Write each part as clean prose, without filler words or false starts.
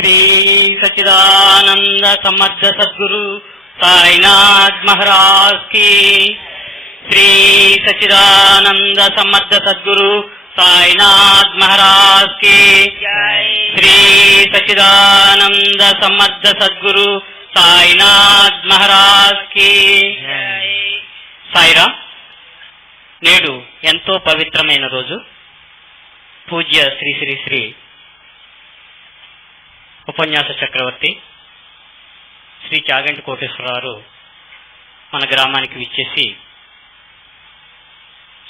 శ్రీ సచ్చిదానంద సమర్థ సద్గురు సాయినాథ్ మహారాజ్ కి. శ్రీ సచ్చిదానంద సమర్థ సద్గురు సాయినాథ్ మహారాజ్ కి. శ్రీ సచ్చిదానంద సమర్థ సద్గురు సాయినాథ్ మహారాజ్ కి. సాయిరామ్. నేడు ఎంతో పవిత్రమైన రోజు. పూజ్య శ్రీ శ్రీ శ్రీ ఉపన్యాస చక్రవర్తి శ్రీ చాగంటి కోటేశ్వరరావు మన గ్రామానికి విచ్చేసి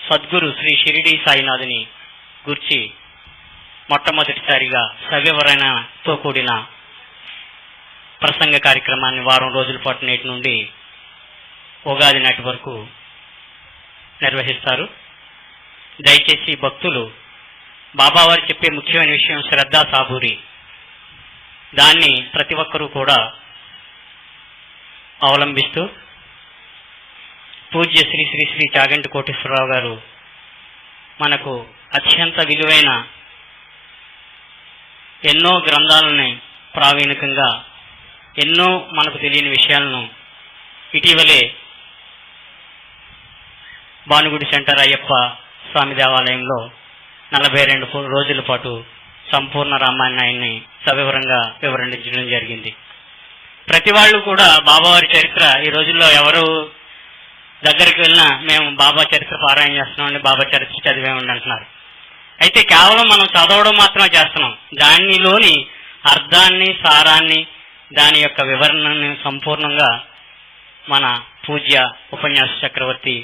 సద్గురు శ్రీ షిరిడి సాయినాథుని గురించి మొట్టమొదటిసారిగా సవివరణతో కూడిన ప్రసంగ కార్యక్రమాన్ని వారం రోజుల పాటు నేటి నుండి ఉగాది నాటి వరకు నిర్వహిస్తారు. దయచేసి భక్తులు బాబావారు చెప్పే ముఖ్యమైన విషయం శ్రద్ధా సాబూరి, దాన్ని ప్రతి ఒక్కరూ కూడా అవలంబిస్తూ పూజ్య శ్రీ శ్రీ శ్రీ చాగంటి కోటేశ్వరరావు గారు మనకు అత్యంత విలువైన ఎన్నో గ్రంథాలని ప్రావీణికంగా ఎన్నో మనకు తెలియని విషయాలను ఇటీవలే భానుగుడి సెంటర్ అయ్యప్ప స్వామి దేవాలయంలో 42 రోజుల పాటు సంపూర్ణ రామాయణాన్ని సవివరంగా వివరించడం జరిగింది. ప్రతి వాళ్ళు కూడా బాబావారి చరిత్ర ఈ రోజుల్లో ఎవరు దగ్గరికి వెళ్ళినా మేము బాబా చరిత్ర పారాయణ చేస్తున్నామండి, బాబా చరిత్ర చదివేమండి అంటున్నారు. అయితే కేవలం మనం చదవడం మాత్రమే చేస్తున్నాం. దానిలోని అర్థాన్ని, సారాన్ని, దాని యొక్క వివరణని సంపూర్ణంగా మన పూజ్య ఉపన్యాస చక్రవర్తి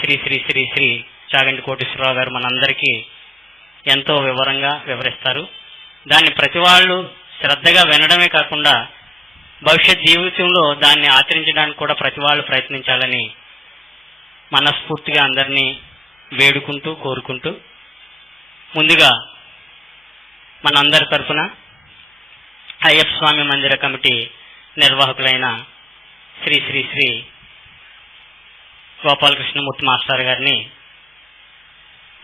శ్రీ శ్రీ శ్రీ శ్రీ చాగంటి కోటేశ్వరరావు గారు మనందరికీ ఎంతో వివరంగా వివరిస్తారు. దాన్ని ప్రతి వాళ్ళు శ్రద్ధగా వినడమే కాకుండా భవిష్యత్ జీవితంలో దాన్ని ఆచరించడానికి కూడా ప్రతి వాళ్ళు ప్రయత్నించాలని మనస్ఫూర్తిగా అందరినీ వేడుకుంటూ కోరుకుంటూ, ముందుగా మనందరి తరఫున అయ్యప్ప స్వామి మందిర కమిటీ నిర్వాహకులైన శ్రీ శ్రీ శ్రీ గోపాలకృష్ణమూర్తి మాస్టర్ గారిని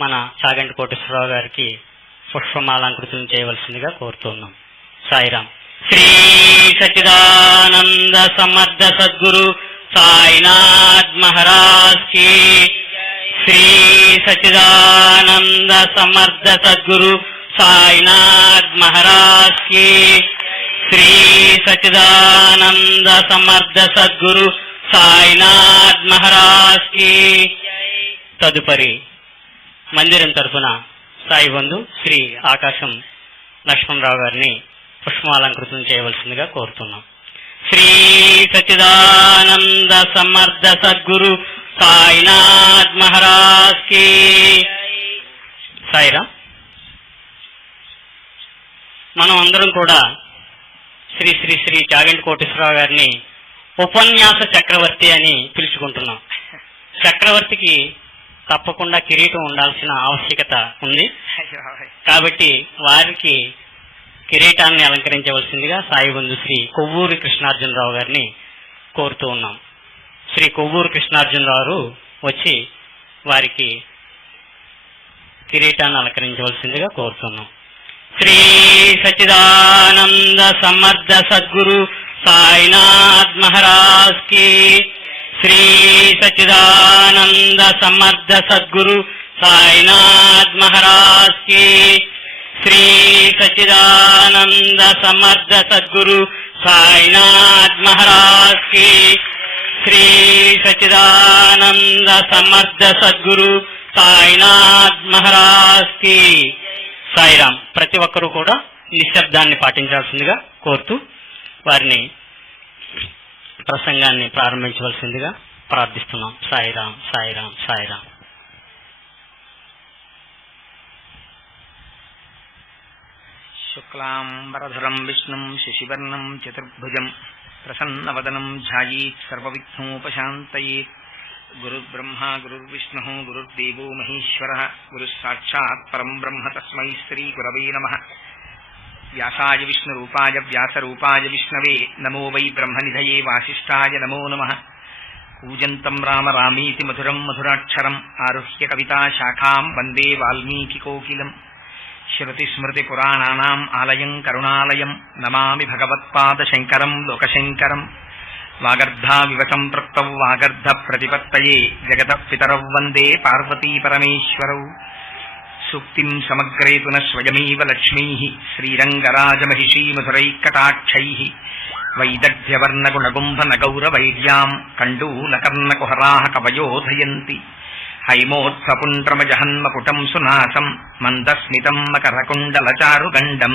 మన చాగంటి కోటేశ్వరరావు గారికి పుష్పమాలంకృతం చేయవలసిందిగా కోరుతున్నాం. సాయిరామ్. శ్రీ సచ్చిదానంద సమర్థ సద్గురు సాయినాథ్ మహారాజ్ కి. శ్రీ సచ్చిదానంద సమర్థ సద్గురు సాయినాథ్ మహారాజ్ కి. శ్రీ సచ్చిదానంద సమర్థ సద్గురు సాయినాథ్ మహారాజ్ కి. తదుపరి మందిరం తరఫున సాయి బంధు శ్రీ ఆకాశం లక్ష్మణరావు గారిని పుష్పాలంకృతం చేయవలసిందిగా కోరుతున్నాం. శ్రీ సచ్చిదానంద సమర్థ సద్గురు సాయినాథ్ మహారాజ్ కి. సాయిరామ్. మనం అందరం కూడా శ్రీ శ్రీ శ్రీ చాగంటి కోటేశ్వరరావు గారిని ఉపన్యాస చక్రవర్తి అని పిలుచుకుంటున్నాం. చక్రవర్తికి తప్పకుండా కిరీటం ఉండాల్సిన ఆవశ్యకత ఉంది. కాబట్టి వారికి కిరీటాన్ని అలంకరించవలసిందిగా సాయి బంధు శ్రీ కొవ్వూరి కృష్ణార్జునరావు గారిని కోరుతూ ఉన్నాం. శ్రీ కొవ్వూరి కృష్ణార్జునరావు వచ్చి వారికి కిరీటాన్ని అలంకరించవలసిందిగా కోరుతున్నాం. శ్రీ సచ్చిదానంద సమర్థ సద్గురు సాయినాథ్ మహారాజ్ కి. శ్రీ సచ్చిదానంద సమర్థ సద్గురు సాయినాథ్ మహారాజ్ కి. శ్రీ సచ్చిదానంద సమర్థ సద్గురు సాయినాథ్ మహారాజ్ కి. శ్రీ సచ్చిదానంద సమర్థ సద్గురు సాయినాథ్ మహారాజ్ కి. సాయిరామ్. ప్రతి ఒక్కరూ కూడా నిశ్శబ్దాన్ని పాటించాల్సిందిగా కోరుతూ వారిని ప్రసంగాన్ని ప్రారంభించవలసిందిగా ప్రార్థిస్తున్నాం. సాయిరామ్. సాయిరామ్. సాయిరామ్. శుక్లాంబరధరం విష్ణుం శశివర్ణం చతుర్భుజం ప్రసన్నవదనం ధ్యాయేత్ సర్వవిఘ్నోపశాంతయేత్. గురుర్బ్రహ్మా గురుర్విష్ణుః గురుర్దేవో మహేశ్వరః గురుస్సాక్షాత్ పరం బ్రహ్మ తస్మై శ్రీ గురవే నమః. వ్యాసాయ విష్ణురూపాయ వ్యాసరూపాయ విష్ణవే నమో వై బ్రహ్మనిధయే వాసిష్ఠాయ నమో నమః. కూజంతం రామ రామీతి మధురం మధురాక్షరం ఆరుహ్య కవితా శాఖాం వందే వాల్మీకి కోకిలం. శృతిస్మృతిపురాణానాం ఆలయం కరుణాలయం నమామి భగవత్పాదశంకరం లోకశంకరం. వాగర్ధావివ సంపృక్తౌ వాగర్ధ ప్రతిపత్తయే జగతః పితరౌ వందే పార్వతీ పరమేశ్వరౌ. సూక్తిం సమగ్రేతు న స్వయమేవ లక్ష్మీః శ్రీరంగరాజమహిషీ మధురైకటాక్షైః. వైదగ్ధ్యవర్ణగుణగుంభనగౌరవైర్యాం కండూలకర్ణకుహరాः కవయోధయంతి. హైమోత్సపుండ్రమజహన్మకుటం సునాసం మందస్మితం మకరకుండలచారుగండం.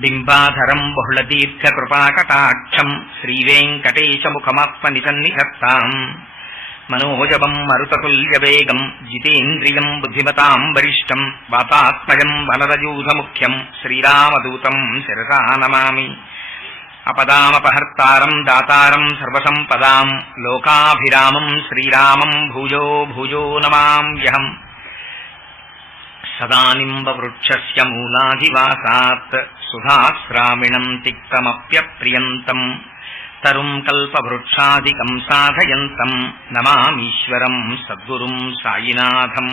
బింబాధరం బహుళదీర్ఘకృపాకటాక్షం శ్రీవేంకటేశముఖమాత్మనితన్నిధత్తాం. మనోజవం మరుతతుల్యవేగం జితేంద్రియం బుద్ధిమతాం వరిష్టం. వాతాత్మజం వనరయూధముఖ్యం శ్రీరామదూతం శిరసా నమామి. అపదామపహర్తారం దాతారం సర్వసంపదాం లోకాభిరామం శ్రీరామం భూయో భూయో నమామ్యహం. సదా నింబవృక్షస్య మూలాధివాసాత్ సుధాశ్రామిణం తిక్తమప్యప్రియంతం. తరుం కల్పవృక్షాదికం సాధయంతం నమామీశ్వరం సద్గురుం సాయినాథం.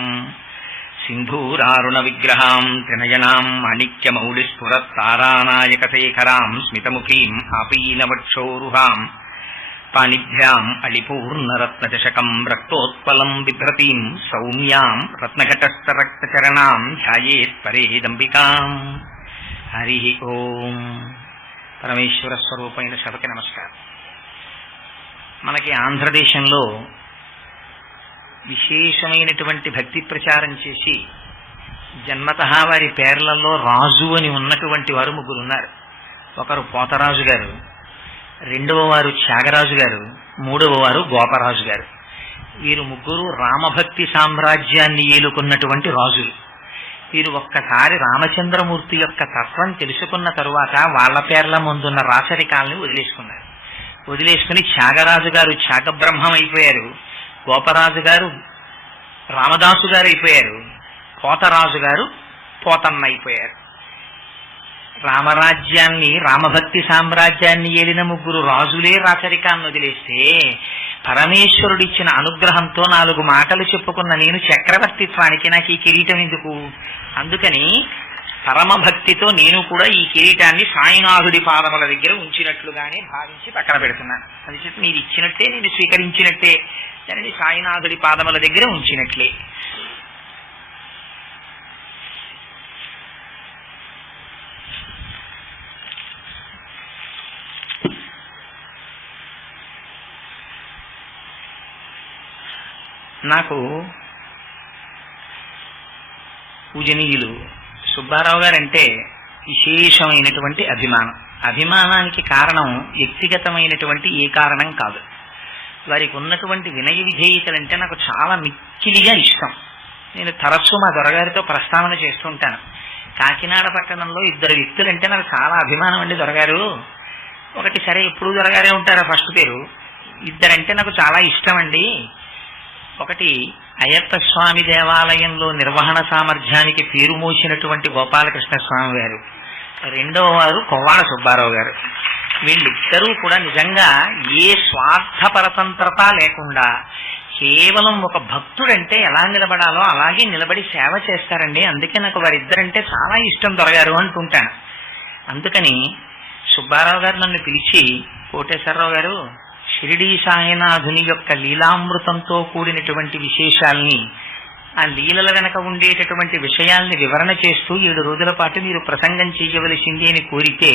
సింధూరారుణ విగ్రహాం త్రినయనాం మాణిక్యమౌళిస్ఫురత్తారానాయకశేఖరాం స్మితముఖీం ఆపీనవక్షోరుహాం. పాణిభ్యాం అళిపూర్ణరత్నచషకం రక్తోత్పలం బిభ్రతీం సౌమ్యాం రత్నఘటస్థరక్తచరణాం ధ్యాయేత్ పరేదంబికాం. హరి ఓం. పరమేశ్వర స్వరూపమైన సభకి నమస్కారం. మనకి ఆంధ్రదేశంలో విశేషమైనటువంటి భక్తి ప్రచారం చేసి జన్మతః వారి పేర్లలో రాజు అని ఉన్నటువంటి వారు ముగ్గురు ఉన్నారు. ఒకరు పోతరాజు గారు, రెండవ వారు త్యాగరాజు గారు, మూడవ వారు గోపరాజు గారు. వీరు ముగ్గురు రామభక్తి సామ్రాజ్యాన్ని ఏలుకున్నటువంటి రాజులు. వీరు ఒక్కసారి రామచంద్రమూర్తి యొక్క తత్వం తెలుసుకున్న తరువాత వాళ్ళ పేర్ల ముందున్న రాచరికాలని వదిలేసుకుని త్యాగరాజు గారు త్యాగబ్రహ్మం అయిపోయారు, గోపరాజు గారు రామదాసు గారు అయిపోయారు, పోతరాజు గారు పోతన్న అయిపోయారు. రామరాజ్యాన్ని రామభక్తి సామ్రాజ్యాన్ని ఏలిన ముగ్గురు రాజులే రాచరికాన్ని వదిలేస్తే పరమేశ్వరుడిచ్చిన అనుగ్రహంతో 4 మాటలు చెప్పుకున్న నేను చక్రవర్తిత్వానికి నాకు ఈ కిరీటం ఎందుకు? అందుకని పరమభక్తితో నేను కూడా ఈ కిరీటాన్ని సాయినాథుడి పాదముల దగ్గర ఉంచినట్లుగానే భావించి పక్కన పెడుతున్నాను. అది చెప్పి మీరు ఇచ్చినట్టే నేను స్వీకరించినట్టే, దానిని సాయినాథుడి పాదముల దగ్గర ఉంచినట్లే. నాకు పూజనీయులు సుబ్బారావు గారంటే విశేషమైనటువంటి అభిమానానికి కారణం వ్యక్తిగతమైనటువంటి ఏ కారణం కాదు. వారికి ఉన్నటువంటి వినయ విధేయతలంటే నాకు చాలా మిక్కిలిగా ఇష్టం. నేను తరచూ మా దొరగారితో ప్రస్తావన చేస్తుంటాను. కాకినాడ పట్టణంలో 2 వ్యక్తులంటే నాకు చాలా అభిమానం అండి. దొరగారు ఒకటి, సరే ఎప్పుడు దొరగారే ఉంటారా ఫస్ట్ పేరు, 2 అంటే నాకు చాలా ఇష్టం అండి. ఒకటి అయ్యప్ప స్వామి దేవాలయంలో నిర్వహణ సామర్థ్యానికి పేరు మోసినటువంటి గోపాలకృష్ణ స్వామి గారు, రెండవ వారు కొవ్వాడ సుబ్బారావు గారు. వీళ్ళిద్దరూ కూడా నిజంగా ఏ స్వార్థపరతంత్రత లేకుండా కేవలం ఒక భక్తుడంటే ఎలా నిలబడాలో అలాగే నిలబడి సేవ చేస్తారండి. అందుకే నాకు వారిద్దరంటే చాలా ఇష్టం దొరగారు అంటుంటాను. అందుకని సుబ్బారావు గారు నన్ను పిలిచి, కోటేశ్వరరావు గారు షిరిడీ సాయినాథుని యొక్క లీలామృతంతో కూడినటువంటి విశేషాల్ని, ఆ లీలల వెనక ఉండేటటువంటి విషయాల్ని వివరణ చేస్తూ 7 రోజుల పాటు మీరు ప్రసంగం చేయవలసింది అని కోరితే,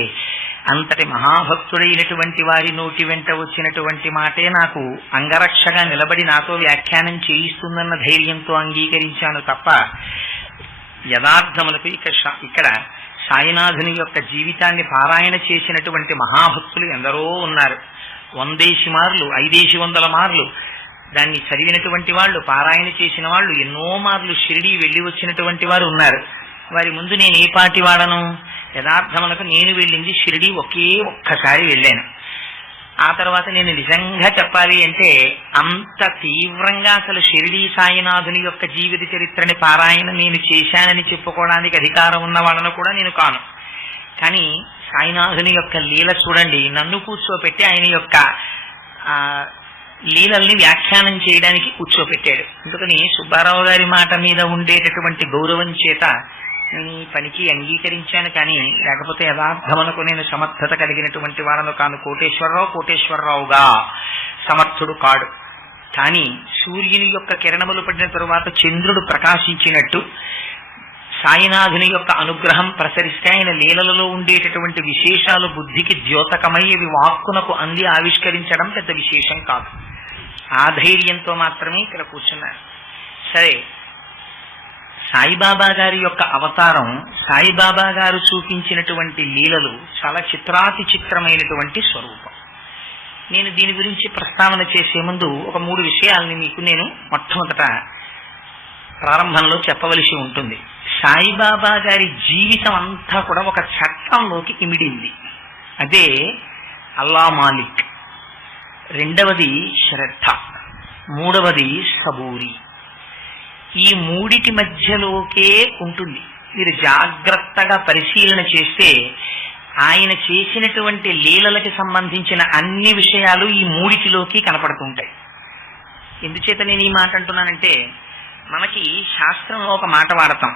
అంతటి మహాభక్తుడైనటువంటి వారి నోటి వెంట వచ్చినటువంటి మాటే నాకు అంగరక్షగా నిలబడి నాతో వ్యాఖ్యానం చేయిస్తుందన్న ధైర్యంతో అంగీకరించాను తప్ప యథార్థములకు ఇక్కడ సాయినాథుని యొక్క జీవితాన్ని పారాయణ చేసినటువంటి మహాభక్తులు ఎందరో ఉన్నారు. 100 మార్లు 500 మార్లు దాన్ని చదివినటువంటి వాళ్ళు, పారాయణ చేసిన వాళ్ళు, ఎన్నో మార్లు షిరిడీ వెళ్ళి వచ్చినటువంటి వారు ఉన్నారు. వారి ముందు నేను ఏ పాటి వాడను? యథార్థములకు నేను వెళ్ళింది షిరిడీ ఒక్కసారి వెళ్ళాను. ఆ తర్వాత నేను నిజంగా చెప్పాలి అంటే అంత తీవ్రంగా అసలు షిరిడీ సాయినాథుని యొక్క జీవిత చరిత్రని పారాయణ నేను చేశానని చెప్పుకోవడానికి అధికారం ఉన్న వాళ్ళను కూడా నేను కాను. కానీ సాయినాథుని యొక్క లీల చూడండి, నన్ను కూర్చోపెట్టి ఆయన యొక్క లీలల్ని వ్యాఖ్యానం చేయడానికి కూర్చోపెట్టాడు. అందుకని సుబ్బారావు గారి మాట మీద ఉండేటటువంటి గౌరవం చేత నేను ఈ పనికి అంగీకరించాను, కానీ లేకపోతే యథార్థమనకు నేను సమర్థత కలిగినటువంటి వాడను కాను. కోటేశ్వరరావుగా సమర్థుడు కాడు. కానీ సూర్యుని యొక్క కిరణములు పడిన తరువాత చంద్రుడు ప్రకాశించినట్టు సాయినాథుని యొక్క అనుగ్రహం ప్రసరిస్తే ఆయన లీలలలో ఉండేటటువంటి విశేషాలు బుద్ధికి ద్యోతకమై అవి వాక్కునకు అంది ఆవిష్కరించడం పెద్ద విశేషం కాదు. ఆ ధైర్యంతో మాత్రమే ఇక్కడ కూర్చున్నారు. సరే, సాయిబాబా గారి యొక్క అవతారం, సాయిబాబా గారు చూపించినటువంటి లీలలు చాలా చిత్రాతి చిత్రమైనటువంటి స్వరూపం. నేను దీని గురించి ప్రస్తావన చేసే ముందు ఒక 3 విషయాలని మీకు నేను మొట్టమొదట ప్రారంభంలో చెప్పవలసి ఉంటుంది. సాయిబాబా గారి జీవితం అంతా కూడా ఒక చట్టంలోకి ఇమిడింది. అదే అల్లా మాలిక్, రెండవది శ్రద్ధ, మూడవది సబూరి. ఈ మూడిటి మధ్యలోకే ఉంటుంది. మీరు జాగ్రత్తగా పరిశీలన చేస్తే ఆయన చేసినటువంటి లీలలకి సంబంధించిన అన్ని విషయాలు ఈ మూడిటిలోకి కనపడుతుంటాయి. ఎందుచేత నేను ఈ మాట అంటున్నానంటే, మనకి శాస్త్రంలో ఒక మాట వాడతాం,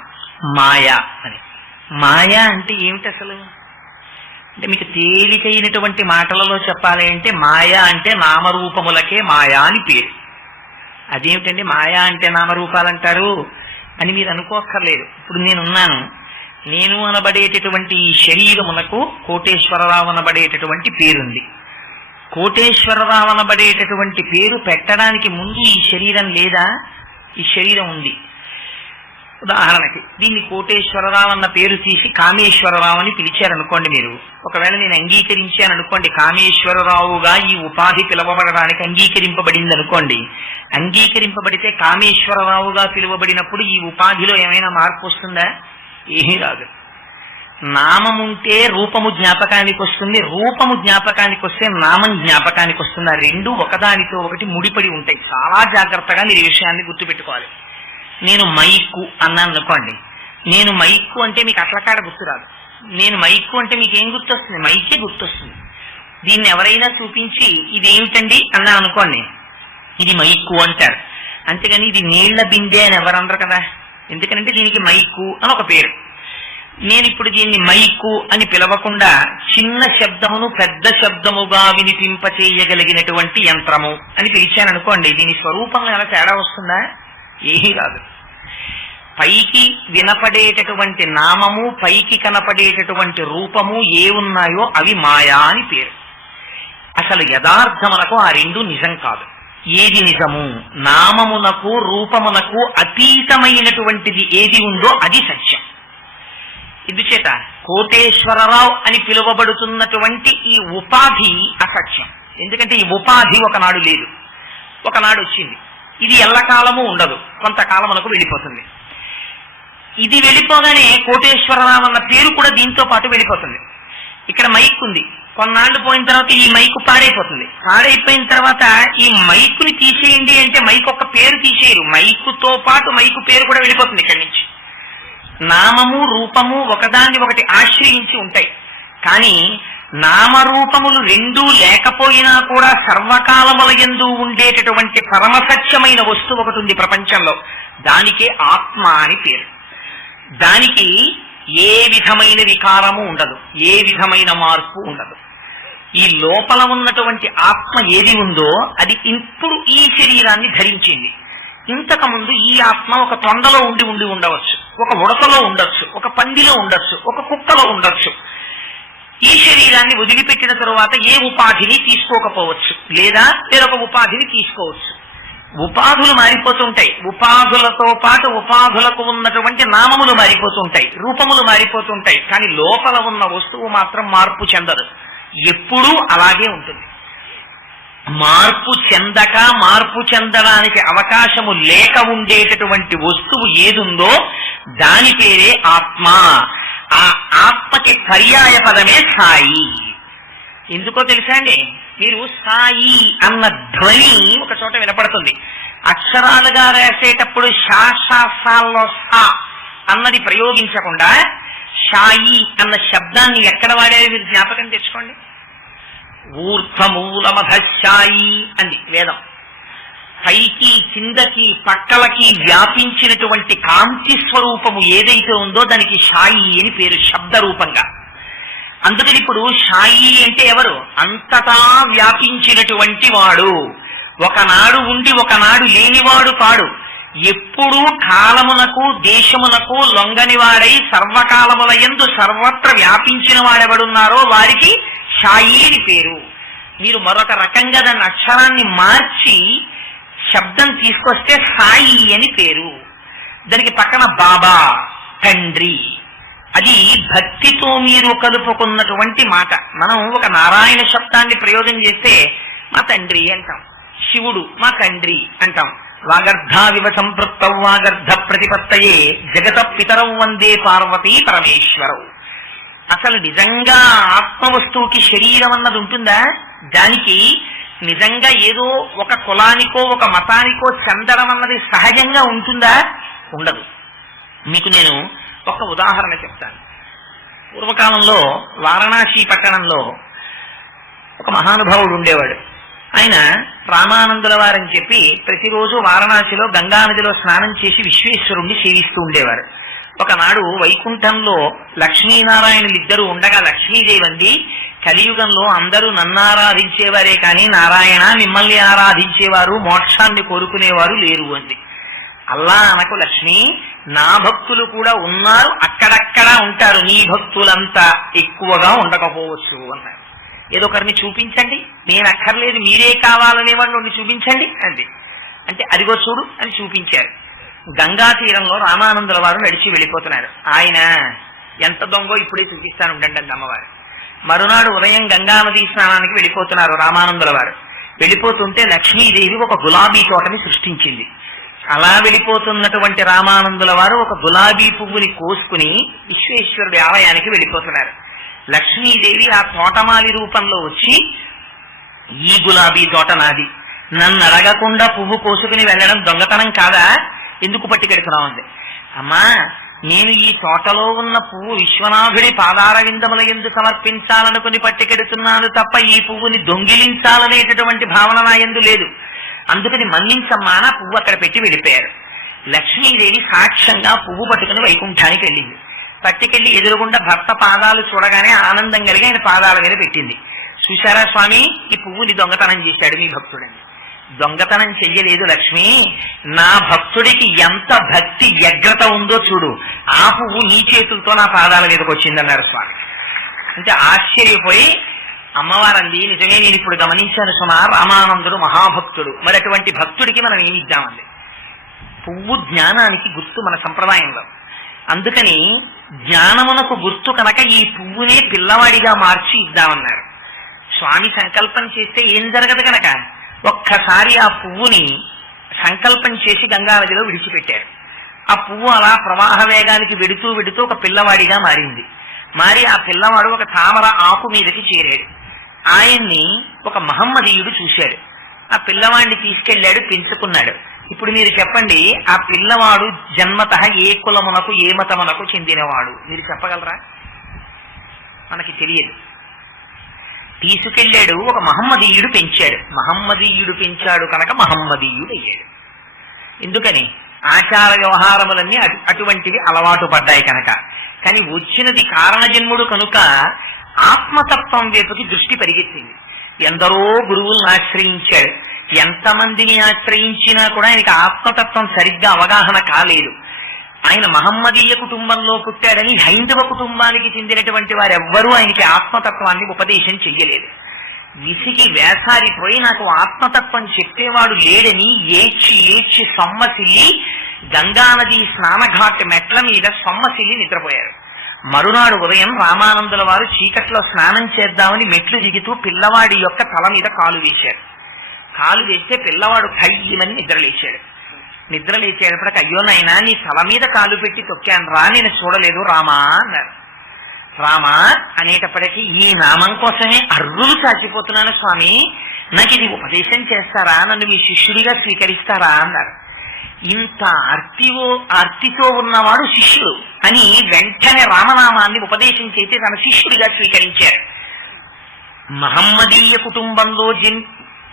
మాయా అని. మాయా అంటే ఏమిటి అసలు? అంటే మీకు తేలికైనటువంటి మాటలలో చెప్పాలి అంటే, మాయా అంటే నామరూపములకే మాయా అని పేరు. అదేమిటండి మాయా అంటే నామరూపాలంటారు అని మీరు అనుకోక్కర్లేదు. ఇప్పుడు నేనున్నాను, నేను అనబడేటటువంటి ఈ శరీరమునకు కోటేశ్వరరావు అనబడేటటువంటి పేరుంది. కోటేశ్వరరావు అనబడేటటువంటి పేరు పెట్టడానికి ముందు ఈ శరీరం లేదా? ఈ శరీరం ఉంది. ఉదాహరణకి దీన్ని కోటేశ్వరరావు అన్న పేరు తీసి కామేశ్వరరావు అని పిలిచారనుకోండి. మీరు ఒకవేళ నేను అంగీకరించాను అనుకోండి, కామేశ్వరరావుగా ఈ ఉపాధి పిలువబడడానికి అంగీకరింపబడింది అనుకోండి. అంగీకరింపబడితే కామేశ్వరరావుగా పిలువబడినప్పుడు ఈ ఉపాధిలో ఏమైనా మార్పు వస్తుందా? ఏమీ రాదు. నామముంటే రూపము జ్ఞాపకానికి వస్తుంది, రూపము జ్ఞాపకానికి వస్తే నామం జ్ఞాపకానికి వస్తుంది. ఆ రెండు ఒకదానితో ఒకటి ముడిపడి ఉంటాయి. చాలా జాగ్రత్తగా మీరు ఈ విషయాన్ని గుర్తుపెట్టుకోవాలి. నేను మైక్కు అన్నాను అనుకోండి, నేను మైక్కు అంటే మీకు అట్లకాడ గుర్తురాదు. నేను మైక్కు అంటే మీకు ఏం గుర్తొస్తుంది? మైకే గుర్తొస్తుంది. దీన్ని ఎవరైనా చూపించి ఇదేమిటండి అన్నాను అనుకోండి, ఇది మైక్కు అంటారు. అంతేగాని ఇది నీళ్ల బిందె అని ఎవరన్నారు కదా. ఎందుకంటే దీనికి మైకు అని ఒక పేరు. నేను ఇప్పుడు దీన్ని మైకు అని పిలవకుండా చిన్న శబ్దమును పెద్ద శబ్దముగా వినిపింపచేయగలిగినటువంటి యంత్రము అని పిలిచాను అనుకోండి, దీని స్వరూపంలో ఎలా తేడా వస్తుందా? ఏమీ రాదు. పైకి వినపడేటటువంటి నామము, పైకి కనపడేటటువంటి రూపము ఏ ఉన్నాయో అవి మాయా అని పేరు. అసలు యథార్థమునకు ఆ రెండు నిజం కాదు. ఏది నిజము? నామమునకు రూపమునకు అతీతమైనటువంటిది ఏది ఉందో అది సత్యం. ఇందుచేత కోటేశ్వరరావు అని పిలువబడుతున్నటువంటి ఈ ఉపాధి అసత్యం. ఎందుకంటే ఈ ఉపాధి ఒకనాడు లేదు, ఒకనాడు వచ్చింది. ఇది ఎల్లకాలము ఉండదు, కొంతకాలమునకు వెళ్ళిపోతుంది. ఇది వెళ్ళిపోగానే కోటేశ్వరరావు అన్న పేరు కూడా దీంతో పాటు వెళ్ళిపోతుంది. ఇక్కడ మైక్ ఉంది, కొన్నాళ్ళు పోయిన తర్వాత ఈ మైకు పాడైపోతుంది. పాడైపోయిన తర్వాత ఈ మైకుని తీసేయండి అంటే మైకు ఒక పేరు తీసేయరు, మైకుతో పాటు మైకు పేరు కూడా వెళ్ళిపోతుంది ఇక్కడి నుంచి. నామము రూపము ఒకదాన్ని ఒకటి ఆశ్రయించి ఉంటాయి. కానీ నామరూపములు రెండూ లేకపోయినా కూడా సర్వకాలముల యందు ఉండేటటువంటి పరమసత్యమైన వస్తువు ఒకటి ఉంది ప్రపంచంలో, దానికే ఆత్మ అని పేరు. దానికి ఏ విధమైన వికారము ఉండదు, ఏ విధమైన మార్పు ఉండదు. ఈ లోపల ఉన్నటువంటి ఆత్మ ఏది ఉందో అది ఇప్పుడు ఈ శరీరాన్ని ధరించింది. ఇంతకుముందు ఈ ఆత్మ ఒక తొండలో ఉండి ఉండవచ్చు, ఒక ఉడతలో ఉండొచ్చు, ఒక పందిలో ఉండొచ్చు, ఒక కుక్కలో ఉండొచ్చు. ఈ శరీరాన్ని వదిలిపెట్టిన తరువాత ఏ ఉపాధిని తీసుకోకపోవచ్చు, లేదా వేరొక ఉపాధిని తీసుకోవచ్చు. ఉపాధులు మారిపోతుంటాయి. ఉపాధులతో పాటు ఉపాధులకు ఉన్నటువంటి నామములు మారిపోతుంటాయి, రూపములు మారిపోతుంటాయి. కానీ లోపల ఉన్న వస్తువు మాత్రం మార్పు చెందదు, ఎప్పుడూ అలాగే ఉంటుంది. మార్పు చెందడానికి అవకాశము లేక ఉండేటటువంటి వస్తువు ఏదుందో దాని పేరే ఆత్మ. ఆ ఆత్మకి పర్యాయ పదమే సాయి. ఎందుకో తెలుసా అండి? మీరు సాయి అన్న ధ్వని ఒక చోట వినపడుతుంది. అక్షరాలుగా రాసేటప్పుడు శాసాల్లో సా అన్నది ప్రయోగించకుండా షాయి అన్న శబ్దాన్ని ఎక్కడ వాడారో మీరు జ్ఞాపకం తెచ్చుకోండి. ఊర్ధ్వమూలమధశాయి అంది వేదం. పైకి కిందకి పక్కలకి వ్యాపించినటువంటి కాంతి స్వరూపము ఏదైతే ఉందో దానికి షాయి అని పేరు, శబ్ద రూపంగా. అందుకని ఇప్పుడు షాయి అంటే ఎవరు? అంతటా వ్యాపించినటువంటి వాడు, ఒకనాడు ఉండి ఒకనాడు లేనివాడు కాడు. ఎప్పుడూ కాలమునకు దేశమునకు లొంగనివాడై సర్వకాలములయందు సర్వత్ర వ్యాపించిన వాడెవడున్నారో వారికి షాయి అని పేరు. మీరు మరొక రకంగా దాని అక్షరాన్ని మార్చి శబ్దం తీసుకొస్తే సాయి అని పేరు. దానికి పక్కన బాబా, తండ్రి, అది భక్తితో మీరు కలుపుకున్నటువంటి మాట. మనం ఒక నారాయణ శబ్దాన్ని ప్రయోగం చేస్తే మా తండ్రి అంటాం, శివుడు మా తండ్రి అంటాం. వాగర్ధావివ సంపృక్తౌ వాగర్ధ ప్రతిపత్తయే జగత పితరౌ వందే పార్వతీ పరమేశ్వరౌ. అసలు నిజంగా ఆత్మవస్తువుకి శరీరం అన్నది ఉంటుందా? దానికి నిజంగా ఏదో ఒక కులానికో ఒక మతానికో చెందడం అన్నది సహజంగా ఉంటుందా? ఉండదు. మీకు నేను ఒక ఉదాహరణ చెప్తాను. పూర్వకాలంలో వారణాసి పట్టణంలో ఒక మహానుభావుడు ఉండేవాడు. ఆయన రామానందుల వారని చెప్పి ప్రతిరోజు వారణాసిలో గంగానదిలో స్నానం చేసి విశ్వేశ్వరుణ్ణి సేవిస్తూ ఉండేవారు. ఒకనాడు వైకుంఠంలో లక్ష్మీనారాయణులిద్దరూ ఉండగా లక్ష్మీదేవి అంది, కలియుగంలో అందరూ నన్ను ఆరాధించేవారే కానీ నారాయణ మిమ్మల్ని ఆరాధించేవారు, మోక్షాన్ని కోరుకునేవారు లేరు అంది. అల్లా అనకు లక్ష్మి, నా భక్తులు కూడా ఉన్నారు, అక్కడక్కడా ఉంటారు, నీ భక్తులంతా ఎక్కువగా ఉండకపోవచ్చు అన్నారు. ఏదో ఒకరిని చూపించండి, నేను అక్కర్లేదు మీరే కావాలనేవాడిని చూపించండి అంది. అంటే అదిగో చూడు అని చూపించారు. గంగా తీరంలో రామానందుల వారు నడిచి వెళ్ళిపోతున్నారు. ఆయన ఎంత దొంగో ఇప్పుడే చూపిస్తాను ఉండండి అమ్మవారు. మరునాడు ఉదయం గంగా నదీ స్నానానికి వెళ్ళిపోతున్నారు రామానందుల వారు. వెళ్ళిపోతుంటే లక్ష్మీదేవి ఒక గులాబీ తోటని సృష్టించింది. అలా వెళ్ళిపోతున్నటువంటి రామానందుల వారు ఒక గులాబీ పువ్వుని కోసుకుని విశ్వేశ్వరుడి ఆలయానికి వెళ్ళిపోతున్నారు. లక్ష్మీదేవి ఆ తోటమాలి రూపంలో వచ్చి, ఈ గులాబీ తోట నాది, నన్ను అడగకుండా పువ్వు కోసుకుని వెళ్ళడం దొంగతనం కాదా, ఎందుకు పట్టుకెడుతున్నావు అంది. అమ్మా, నేను ఈ తోటలో ఉన్న పువ్వు విశ్వనాథుడి పాదార విందముల యందు సమర్పించాలనుకుని పట్టుకెడుతున్నాను తప్ప ఈ పువ్వుని దొంగిలించాలనేటటువంటి భావన నా యందు లేదు, అందుకని మన్నించమ్మా నా పువ్వు అక్కడ పెట్టి వెళ్ళిపోయారు. లక్ష్మీదేవి సాక్ష్యంగా పువ్వు పట్టుకుని వైకుంఠానికి వెళ్ళింది. పట్టుకెళ్లి ఎదురుగుండా భర్త పాదాలు చూడగానే ఆనందం కలిగి ఆయన పాదాల మీద పెట్టింది. చూశారా స్వామి, ఈ పువ్వుని దొంగతనం చేశాడు మీ భక్తుడని. దొంగతనం చెయ్యలేదు లక్ష్మి, నా భక్తుడికి ఎంత భక్తి వ్యగ్రత ఉందో చూడు, ఆ పువ్వు నీ చేతులతో నా పాదాల మీదకి వచ్చిందన్నారు స్వామి. అంటే ఆశ్చర్యపోయి అమ్మవారంది, నిజమే నేను ఇప్పుడు గమనించాను సుమా, రామానందుడు మహాభక్తుడు, మరి అటువంటి భక్తుడికి మనం ఏమి ఇద్దామండి. పువ్వు జ్ఞానానికి గుర్తు మన సంప్రదాయంలో. అందుకని జ్ఞానమునకు గుర్తు కనుక ఈ పువ్వునే పిల్లవాడిగా మార్చి ఇద్దామన్నారు. స్వామి సంకల్పం చేస్తే ఏం జరగదు కనుక ఒక్కసారి ఆ పువ్వుని సంకల్పం చేసి గంగానదిలో విడిచిపెట్టారు. ఆ పువ్వు అలా ప్రవాహ వేగానికి వెడుతూ వెడుతూ ఒక పిల్లవాడిగా మారింది. మారి ఆ పిల్లవాడు ఒక తామర ఆకు మీదకి చేరాడు. ఆయన్ని ఒక మహమ్మదీయుడు చూశాడు. ఆ పిల్లవాడిని తీసుకెళ్లాడు, పెంచుకున్నాడు. ఇప్పుడు మీరు చెప్పండి, ఆ పిల్లవాడు జన్మతః ఏ కులమునకు ఏ మతమునకు చెందినవాడు మీరు చెప్పగలరా? మనకి తెలియదు. తీసుకెళ్లాడు, ఒక మహమ్మదీయుడు పెంచాడు. మహమ్మదీయుడు పెంచాడు కనుక మహమ్మదీయుడు అయ్యాడు. ఎందుకని? ఆచార వ్యవహారములన్నీ అటువంటివి అలవాటు పడ్డాయి కనుక. కానీ వచ్చినది కారణజన్ముడు కనుక ఆత్మతత్వం వైపుకి దృష్టి పరిగెత్తింది. ఎందరో గురువులను ఆశ్రయించాడు. ఎంతమందిని ఆశ్రయించినా కూడా ఆయనకి ఆత్మతత్వం సరిగ్గా అవగాహన కాలేదు. ఆయన మహమ్మదీయ కుటుంబంలో పుట్టాడని హైందవ కుటుంబానికి చెందినటువంటి వారెవ్వరూ ఆయనకి ఆత్మతత్వాన్ని ఉపదేశం చెయ్యలేదు. విసిగి వేసారిపోయి నాకు ఆత్మతత్వం చెప్పేవాడు లేడని ఏడ్చి ఏడ్చి సొమ్మసిల్లి గంగానది స్నానఘాట్ మెట్ల మీద సొమ్మసిల్లి నిద్రపోయారు. మరునాడు ఉదయం రామానందుల వారు చీకట్లో స్నానం చేద్దామని మెట్లు దిగుతూ పిల్లవాడి యొక్క తల మీద కాలు వేశారు. కాలు వేస్తే పిల్లవాడు ఖయ్యమని నిద్రలేచాడు. నిద్రలేచేటప్పటికి, అయ్యో నాయనా నీ తల మీద కాలు పెట్టి తొక్కాను రా, నేను చూడలేదు రామా అన్నారు. రామా అనేటప్పటికీ ఈ నామం కోసమే అర్రులు చాచిపోతున్నాను స్వామి, నాకు ఇది ఉపదేశం చేస్తారా, నన్ను మీ శిష్యుడిగా స్వీకరిస్తారా అన్నారు. ఇంత ఆర్తితో ఉన్నవాడు శిష్యుడు అని వెంటనే రామనామాన్ని ఉపదేశం చేసి తన శిష్యుడిగా స్వీకరించారు. మహమ్మదీయ కుటుంబంలో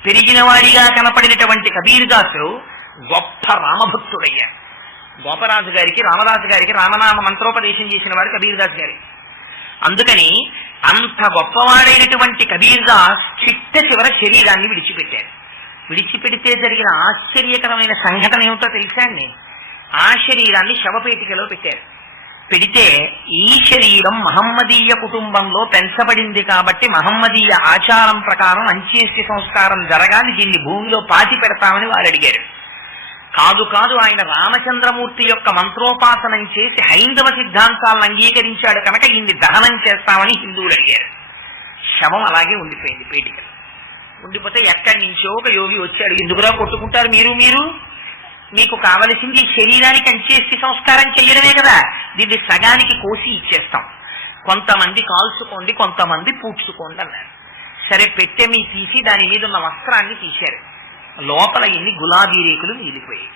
పెరిగిన వాడిగా కనపడినటువంటి కబీర్దాసు గొప్ప రామభక్తుడయ్యారు. గోపరాజు గారికి రామదాసు గారికి రామనామ మంత్రోపదేశం చేసిన వాడు కబీర్దాస్ గారి. అందుకని అంత గొప్పవాడైనటువంటి కబీర్దాస్ చిట్ట చివర శరీరాన్ని విడిచిపెట్టారు. విడిచిపెడితే జరిగిన ఆశ్చర్యకరమైన సంఘటన ఏమిటో తెలుసా అండి? ఆ శరీరాన్ని శవపేటికలో పెట్టారు. పెడితే ఈ శరీరం మహమ్మదీయ కుటుంబంలో పెంచబడింది కాబట్టి మహమ్మదీయ ఆచారం ప్రకారం అంత్యేష్టి సంస్కారం జరగాలి, దీన్ని భూమిలో పాతి పెడతామని వారు అడిగారు. కాదు కాదు, ఆయన రామచంద్రమూర్తి యొక్క మంత్రోపాసనం చేసి హైందవ సిద్ధాంతాలను అంగీకరించాడు కనుక ఈయన్ని దహనం చేస్తామని హిందువులు అడిగారు. శవం అలాగే ఉండిపోయింది పేటికలు. ఉండిపోతే ఎక్కడి నుంచో ఒక యోగి వచ్చాడు. ఎందుకురా కొట్టుకుంటారు మీరు మీకు కావలసింది ఈ శరీరానికి అంచేసి సంస్కారం చెయ్యడమే కదా, దీన్ని సగానికి కోసి ఇచ్చేస్తాం, కొంతమంది కాల్చుకోండి కొంతమంది పూడ్చుకోండి అన్నారు. సరే పెట్టె మీ తీసి దాని మీద ఉన్న వస్త్రాన్ని తీశారు. లోపల ఎన్ని గులాబీ రేకులు మిగిలిపోయాయి.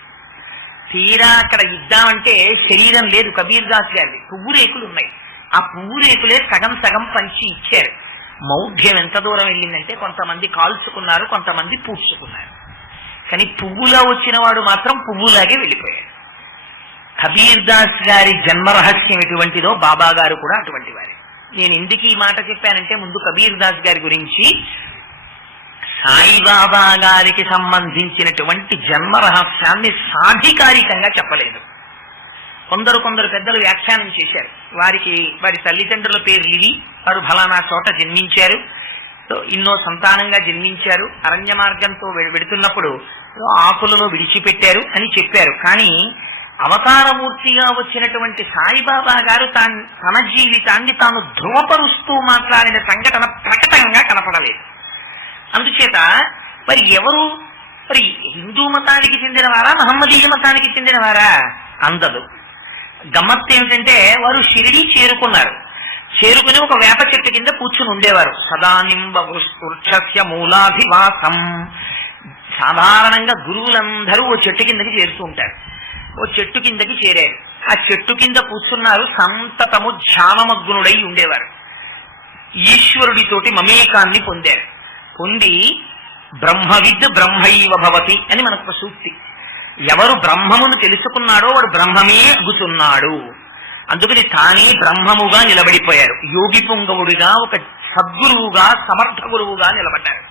తీరా అక్కడ ఇద్దామంటే శరీరం లేదు కబీర్దాస్ గారి, పువ్వు రేకులు ఉన్నాయి. ఆ పువ్వు రేకులే సగం సగం పంచి ఇచ్చారు. మౌఢ్యం ఎంత దూరం వెళ్ళిందంటే కొంతమంది కాల్చుకున్నారు కొంతమంది పూడ్చుకున్నారు, కానీ పువ్వులా వచ్చిన వాడు మాత్రం పువ్వులాగే వెళ్ళిపోయాడు. కబీర్దాస్ గారి జన్మరహస్యం ఎటువంటిదో బాబా గారు కూడా అటువంటి వారే. నేను ఎందుకు ఈ మాట చెప్పానంటే, ముందు కబీర్దాస్ గారి గురించి సాయిబాబా గారికి సంబంధించినటువంటి జన్మరహస్యాన్ని సాధికారికంగా చెప్పలేదు. కొందరు పెద్దలు వ్యాఖ్యానం చేశారు. వారి తల్లిదండ్రుల పేర్లు ఇవి, వారు ఫలానా చోట జన్మించారు, ఎన్నో సంతానంగా జన్మించారు, అరణ్య మార్గంతో వెడుతున్నప్పుడు ఆకులను విడిచిపెట్టారు అని చెప్పారు. కానీ అవతారమూర్తిగా వచ్చినటువంటి సాయిబాబా గారు తన జీవితాన్ని తాను ధృవపరుస్తూ మాట్లాడిన సంఘటన ప్రకటనగా కనపడలేదు. అందుచేత మరి ఎవరు హిందూ మతానికి చెందినవారా మహమ్మదీయ మతానికి చెందినవారా అందదు. గమ్మత్తు ఏమిటంటే వారు షిరిడీ చేరుకుని ఒక వేప చెట్టు కింద కూర్చుని ఉండేవారు. సదానింబ వృక్షస్య మూలాభివాసం. సాధారణంగా గురువులందరూ ఓ చెట్టు కిందకి చేరుతూ ఉంటారు. ఓ చెట్టు కిందకి చేరారు. ఆ చెట్టు కింద కూర్చున్నారు. సంతతము ధ్యానమగ్నుడై ఉండేవారు. ఈశ్వరుడితోటి మమేకాన్ని పొంది బ్రహ్మవిద్ బ్రహ్మైవ భవతి అని మనకు సూక్తి. ఎవరు బ్రహ్మమును తెలుసుకున్నాడో వాడు బ్రహ్మమే అగుతున్నాడు. అందుకని తానే బ్రహ్మముగా నిలబడిపోయారు. యోగి పుంగవుడిగా, ఒక సద్గురువుగా, సమర్థ గురువుగా నిలబడ్డారు.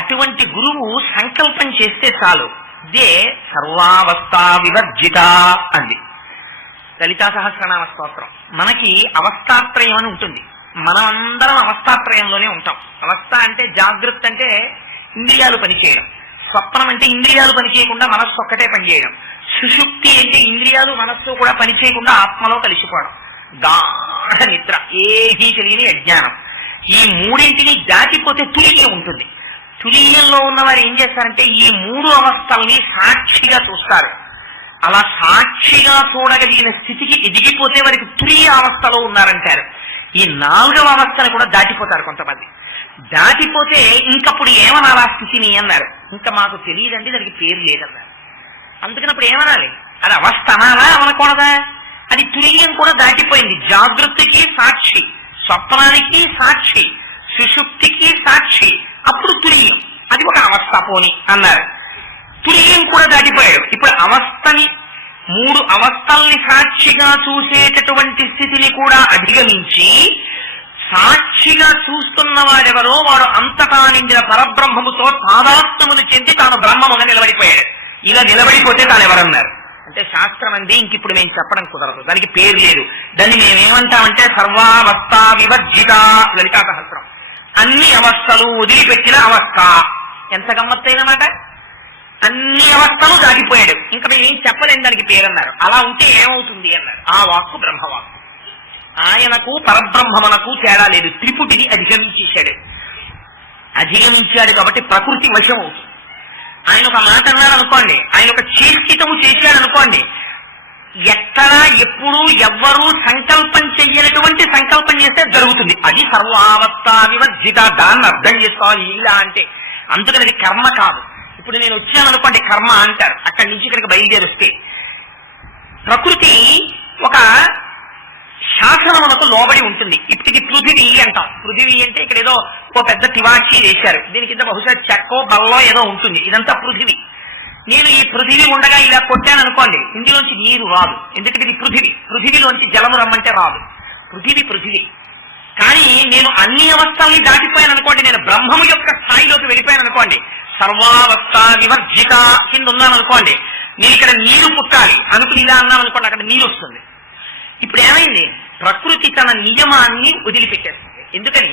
అటువంటి గురువు సంకల్పం చేస్తే చాలు, ఇదే సర్వావస్థా వివర్జిత అంది లలితా సహస్రనామ స్తోత్రం. మనకి అవస్థాత్రయం అని ఉంటుంది. మనమందరం అవస్థాత్రయంలోనే ఉంటాం. అవస్థ అంటే జాగృత్ అంటే ఇంద్రియాలు పనిచేయడం, స్వప్నం అంటే ఇంద్రియాలు పనిచేయకుండా మనస్సు ఒక్కటే పనిచేయడం, సుషుప్తి అంటే ఇంద్రియాలు మనస్సు కూడా పనిచేయకుండా ఆత్మలో కలిసిపోవడం, గాఢ నిద్ర, ఏమీ తెలియని అజ్ఞానం. ఈ మూడింటిని దాటిపోతే తురియం ఉంటుంది. తురియంలో ఉన్నవారు ఏం చేస్తారంటే ఈ మూడు అవస్థల్ని సాక్షిగా చూస్తారు. అలా సాక్షిగా చూడగలిగిన స్థితికి ఎదిగిపోతే వారికి తురియ అవస్థలో ఉన్నారంటారు. ఈ నాలుగవ అవస్థను కూడా దాటిపోతారు కొంతమంది. దాటిపోతే ఇంకప్పుడు ఏమనాలి ఆ స్థితిని అన్నారు. ఇంకా మాకు తెలియదండి, దానికి పేరు లేదన్నారు. అందుకనప్పుడు ఏమనాలి? అది అవస్థ అనాలా అనకూడదా? అది తురియం కూడా దాటిపోయింది. జాగృతికి సాక్షి, స్వప్నానికి సాక్షి, సుషుప్తికి సాక్షి, అప్పుడు తురియం, అది ఒక అవస్థ పోని అన్నారు. తురియం కూడా దాటిపోయాడు. ఇప్పుడు అవస్థని, మూడు అవస్థల్ని సాక్షిగా చూసేటటువంటి స్థితిని కూడా అధిగమించి సాక్షిగా చూస్తున్న వాడెవరో వాడు అంతటా నిండిన పరబ్రహ్మముతో తాదాత్మ్యమును చెంది తాను బ్రహ్మముగా నిలబడిపోయాడు. ఇలా నిలబడిపోతే తాను ఎవరన్నారు అంటే శాస్త్రం అంది. ఇంకిప్పుడు మేము చెప్పడం కుదరదు, దానికి పేరు లేదు. దాన్ని మేమేమంటామంటే సర్వావస్థా వివర్జిత లలితా సహస్రం. అన్ని అవస్థలు వదిలిపెట్టిన అవస్థ. ఎంత గమ్మత్తైన మాట! అన్ని అవస్థలు దాటిపోయాడు, ఇంకా మేమేం చెప్పలేం దానికి పేరన్నారు. అలా ఉంటే ఏమవుతుంది అన్నారు. ఆ వాక్కు బ్రహ్మవాక్కు. ఆయనకు పరబ్రహ్మమునకు తేడా లేదు. త్రిపుటిని అధిగమించాడు కాబట్టి ప్రకృతి వశం అవుతుంది. ఆయన ఒక మాట అన్నాడు అనుకోండి, ఆయన ఒక చేష్టితము చేశాడు అనుకోండి, ఎక్కడా ఎప్పుడు ఎవ్వరూ సంకల్పం చెయ్యనటువంటి సంకల్పం చేస్తే జరుగుతుంది. అది సర్వావస్థ వివర్జిత. దాన్ని అర్థం చేసుకోవాలి ఇలా అంటే. అందుకని అది కర్మ కాదు. ఇప్పుడు నేను వచ్చాను అనుకోండి, కర్మ అంటారు. అక్కడి నుంచి ఇక్కడికి బయలుదేరిస్తే ప్రకృతి ఒక శాసనమునకు లోబడి ఉంటుంది. ఇప్పటికి పృథివీ అంటాం. పృథివీ అంటే ఇక్కడ ఏదో ఓ పెద్ద తివాచి వేశారు, దీని కింద బహుశా చెక్కో బల్లో ఏదో ఉంటుంది, ఇదంతా పృథివీ. నేను ఈ పృథివీ ఉండగా ఇలా కొట్టాను అనుకోండి, ఇందులోంచి నీరు రాదు, ఎందుకంటే ఇది పృథివీ. పృథివీలోంచి జలము రమ్మంటే రాదు. పృథివీ. కానీ నేను అన్ని అవస్థల్ని దాటిపోయాను అనుకోండి, నేను బ్రహ్మము యొక్క స్థాయిలోకి వెళ్ళిపోయాను అనుకోండి, సర్వావస్థ వివర్జిత కింద ఉన్నాను అనుకోండి, నేను ఇక్కడ నీరు పుట్టాలి అనుకుని ఇలా అన్నాను అనుకోండి, అక్కడ నీరు వస్తుంది. ఇప్పుడు ఏమైంది? ప్రకృతి తన నియమాన్ని వదిలిపెట్టేస్తుంది. ఎందుకని?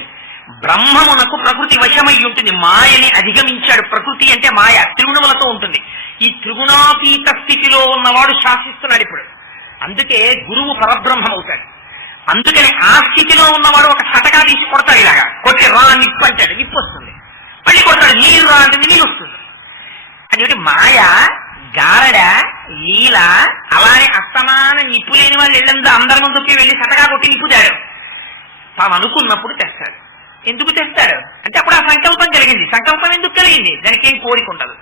బ్రహ్మమునకు ప్రకృతి వశమై ఉంటుంది, మాయని అధిగమించాడు. ప్రకృతి అంటే మాయ త్రిగుణములతో ఉంటుంది. ఈ త్రిగుణాతీత స్థితిలో ఉన్నవాడు శాసిస్తున్నాడు ఇప్పుడు. అందుకే గురువు పరబ్రహ్మం అవుతాడు. అందుకని ఆ స్థితిలో ఉన్నవాడు ఒక సటకా తీసి కొడతాడు, ఇలాగా కొట్టి రా నిప్పు అంటాడు, నిప్పు వస్తుంది. మళ్ళీ కొడతాడు, నీరు రా అంటే నీరు వస్తుంది. అది మాయ, గారడ, లీల. అలానే అస్తమాన నిప్పు లేని వాళ్ళు వెళ్ళంతా అందరి ముందుకి వెళ్ళి సటగా కొట్టి నిప్పుతాడు. తాను అనుకున్నప్పుడు తెస్తాడు. ఎందుకు తెస్తాడు అంటే అప్పుడు ఆ సంకల్పం కలిగింది. సంకల్పం ఎందుకు కలిగింది? దానికి ఏం కోరిక ఉండదు.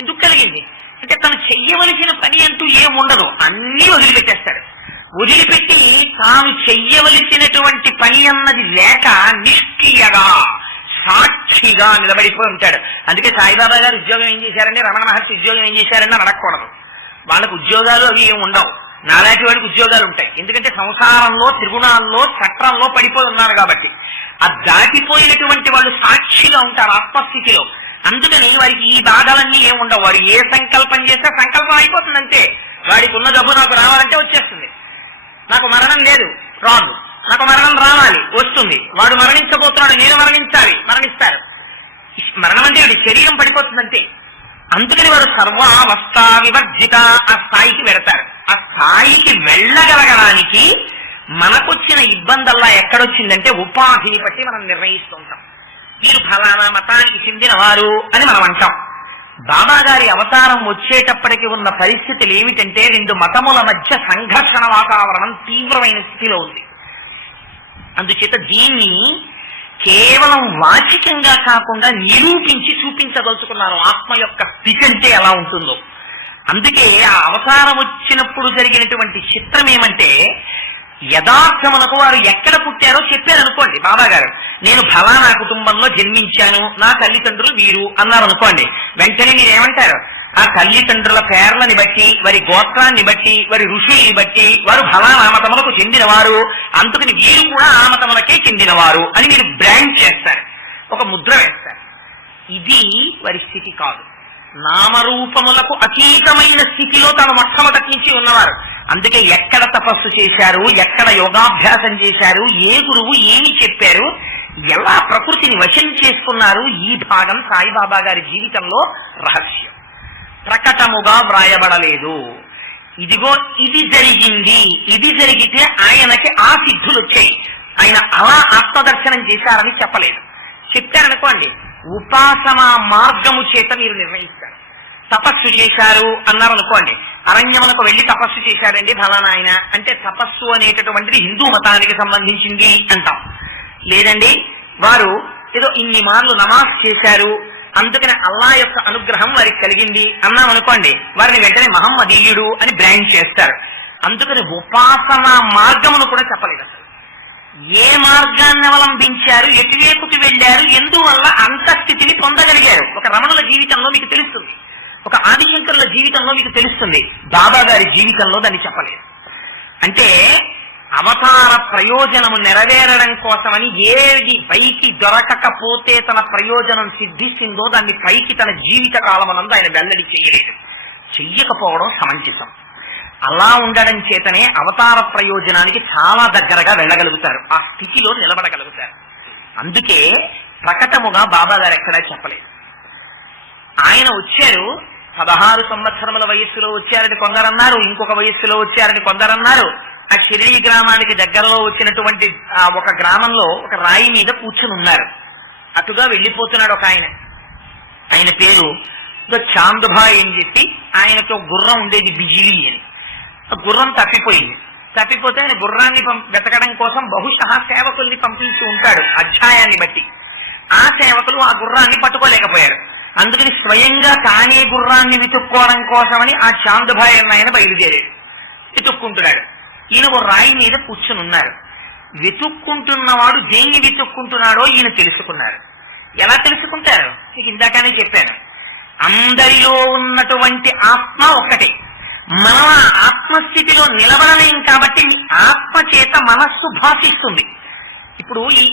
ఎందుకు కలిగింది అంటే తను చెయ్యవలసిన పని అంటూ ఏముండదు, అన్నీ వదిలిపెట్టేస్తాడు. వదిలిపెట్టి తాను చెయ్యవలసినటువంటి పని అన్నది లేక నిష్క్రియగా సాక్షిగా నిలబడిపోయి ఉంటాడు. అందుకే సాయిబాబా గారు ఉద్యోగం ఏం చేశారంటే, రమణ మహర్షి ఉద్యోగం ఏం చేశారని అడగకూడదు. వాళ్ళకు ఉద్యోగాలు అవి ఏమి ఉండవు, నాలాంటి వాడికి ఉద్యోగాలు ఉంటాయి. ఎందుకంటే సంసారంలో, త్రిగుణాల్లో, చట్రంలో పడిపోయి ఉన్నారు కాబట్టి. ఆ దాటిపోయినటువంటి వాళ్ళు సాక్షిగా ఉంటారు ఆత్మస్థితిలో. అందుకని వారికి ఈ బాధలన్నీ ఏమి ఉండవు. వారు ఏ సంకల్పం చేస్తే సంకల్పం అయిపోతుంది అంతే. వాడికి ఉన్న డబ్బు నాకు రావాలంటే వచ్చేస్తుంది. నాకు మరణం లేదు, రాదు. నాకు మరణం రావాలి, వస్తుంది. వాడు మరణించబోతున్నాడు, నేను మరణించాలి, మరణిస్తారు. మరణం అంటే వాడి శరీరం పడిపోతుందంతే. అందుకని వాడు సర్వావస్థ వివర్జిత ఆ స్థాయికి వెళతారు. ఆ స్థాయికి వెళ్ళగలగడానికి మనకొచ్చిన ఇబ్బందల్లా ఎక్కడొచ్చిందంటే ఉపాధిని బట్టి మనం నిర్ణయిస్తుంటాం. వీరు ఫలానా మతానికి చెందిన వారు అని మనం అంటాం. బాబా గారి అవతారం వచ్చేటప్పటికి ఉన్న పరిస్థితులు ఏమిటంటే, రెండు మతముల మధ్య సంఘర్షణ వాతావరణం తీవ్రమైన స్థితిలో ఉంది. అందుచేత దీన్ని కేవలం వాచికంగా కాకుండా నిరూపించి చూపించదలుచుకున్నారు, ఆత్మ యొక్క స్థితి అంటే ఎలా ఉంటుందో. అందుకే ఆ అవతారం వచ్చినప్పుడు జరిగినటువంటి చిత్రం ఏమంటే, యథార్థమునకు వారు ఎక్కడ పుట్టారో చెప్పారనుకోండి. బాబా గారు నేను ఫలానా కుటుంబంలో జన్మించాను, నా తల్లిదండ్రులు వీరు అన్నారు అనుకోండి. వెంటనే మీరేమంటారు? ఆ తల్లిదండ్రుల పేర్లని బట్టి, వారి గోత్రాన్ని బట్టి, వారి ఋషుల్ని బట్టి వారు ఫలానా మతములకు చెందినవారు, అందుకని వీరు కూడా ఆ మతములకే చెందినవారు అని మీరు బ్రాండ్ చేస్తారు, ఒక ముద్ర వేస్తారు. ఇది వారి స్థితి కాదు. నామరూపములకు అతీతమైన స్థితిలో తాను మొట్టమొదటి నుంచి ఉన్నవారు. అందుకే ఎక్కడ తపస్సు చేశారు, ఎక్కడ యోగాభ్యాసం చేశారు, ఏ గురువు ఏమి చెప్పారు, ఎలా ప్రకృతిని వశం చేసుకున్నారు, ఈ భాగం సాయిబాబా గారి జీవితంలో రహస్యం. ప్రకటముగా వ్రాయబడలేదు. ఇదిగో ఇది జరిగింది, ఇది జరిగితే ఆయనకి ఆ సిద్ధులు వచ్చాయి, ఆయన అలా ఆత్మదర్శనం చేశారని చెప్పలేదు. చెప్పారనుకోండి, ఉపాసన మార్గము చేత మీరు నిర్ణయిస్తారు. తపస్సు చేశారు అన్నారు అనుకోండి, అరణ్యమునకు వెళ్లి తపస్సు చేశారండి ఫలానా ఆయన అంటే తపస్సు అనేటటువంటిది హిందూ మతానికి సంబంధించింది అంటాం. లేదండి వారు ఏదో ఇన్ని మార్లు నమాజ్ చేశారు, అందుకని అల్లా యొక్క అనుగ్రహం వారికి కలిగింది అన్నాం అనుకోండి, వారిని వెంటనే మహమ్మదీయుడు అని బ్రాండ్ చేస్తారు. అందుకని ఉపాసన మార్గమును కూడా చెప్పలేదు. అసలు ఏ మార్గాన్ని అవలంబించారు, ఎటువైపుకి వెళ్ళారు, ఎందువల్ల అంత స్థితిని పొందగలిగారు, ఒక రమణుల జీవితంలో మీకు తెలుస్తుంది, ఒక ఆదిశంకరుల జీవితంలో మీకు తెలుస్తుంది. బాబా గారి జీవితంలో దాన్ని చెప్పలేదు. అంటే అవతార ప్రయోజనము నెరవేరడం కోసమని ఏది పైకి దొరకకపోతే తన ప్రయోజనం సిద్ధిస్తుందో దాన్ని పైకి తన జీవిత కాలమనందు ఆయన వెల్లడి చేయలేదు. చెయ్యకపోవడం సమంజసం. అలా ఉండడం చేతనే అవతార ప్రయోజనానికి చాలా దగ్గరగా వెళ్ళగలుగుతారు, ఆ స్థితిలో నిలబడగలుగుతారు. అందుకే ప్రకటముగా బాబా గారు ఎక్కడా చెప్పలేదు. ఆయన వచ్చారు 16 సంవత్సరముల వయస్సులో వచ్చారని కొందరన్నారు, ఇంకొక వయస్సులో వచ్చారని కొందరన్నారు. ఆ షిరిడి గ్రామానికి దగ్గరలో వచ్చినటువంటి ఒక గ్రామంలో ఒక రాయి మీద కూర్చుని ఉన్నారు. అటుగా వెళ్ళిపోతున్నాడు ఒక ఆయన. ఆయన పేరు చాందుభాయ్ అని చెప్పి, ఆయనతో గుర్రం ఉండేది బిజిలీ అని. ఆ గుర్రం తప్పిపోయింది. తప్పిపోతే ఆయన గుర్రాన్ని వెతకడం కోసం బహుశా సేవకుల్ని పంపించి ఉంటాడు అధ్యాయాన్ని బట్టి. ఆ సేవకులు ఆ గుర్రాన్ని పట్టుకోలేకపోయారు. అందుకని స్వయంగా తానే గుర్రాన్ని వెతుక్కోవడం కోసమని ఆ చాందుభాయ్ అన్న ఆయన బయలుదేరాడు. వెతుక్కుంటున్నాడు. ఈయన ఓ రాయి మీద కూర్చుని ఉన్నారు. వెతుక్కుంటున్నవాడు దేన్ని వెతుక్కుంటున్నాడో ఈయన తెలుసుకున్నారు. ఎలా తెలుసుకుంటారు? మీకు ఇందాకనే చెప్పాను. అందరిలో ఉన్నటువంటి ఆత్మ ఒక్కటే. మనం ఆ ఆత్మస్థితిలో నిలబడలేం కాబట్టి ఆత్మ చేత మనస్సు భాషిస్తుంది. ఇప్పుడు ఈ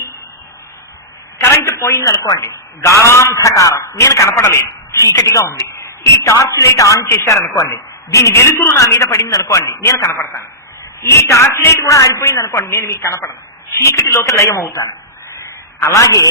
కరెంటు పోయింది అనుకోండి, గాఢాంధకారం, నేను కనపడలేదు, చీకటిగా ఉంది. ఈ టార్చ్ లైట్ ఆన్ చేశారనుకోండి, దీని వెలుతురు నా మీద పడింది అనుకోండి, నేను కనపడతాను. ఈ టార్చ్ లైట్ కూడా ఆగిపోయింది అనుకోండి, నేను మీకు కనపడను, చీకటిలోకి లయం అవుతాను. అలాగే